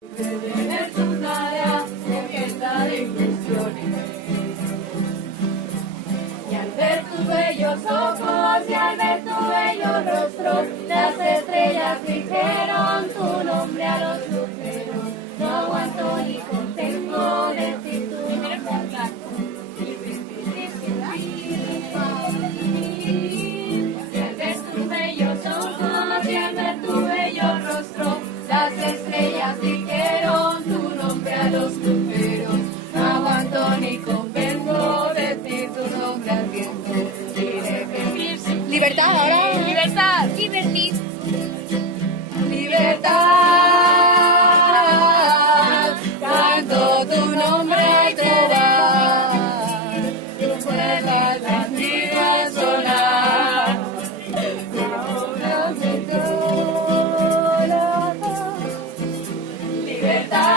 Tener tu nada comienza de ilusiones. Y al ver tus bellos ojos y al ver tu bello rostro, las estrellas dijeron tu nombre a los luceros. No aguanto ni contengo decir tu nombre blanco. Y al ver tus bellos ojos y al ver tu bello rostro, las estrellas dijeron tu nombre a los luceros. No aguanto ni convengo decir tu nombre al viento. Diré que Libertad, ahora. libertad, Liberty. libertad, canto tu nombre al trobar, tu cuerda tranquila al sonar. Ahora me corazón. Libertad.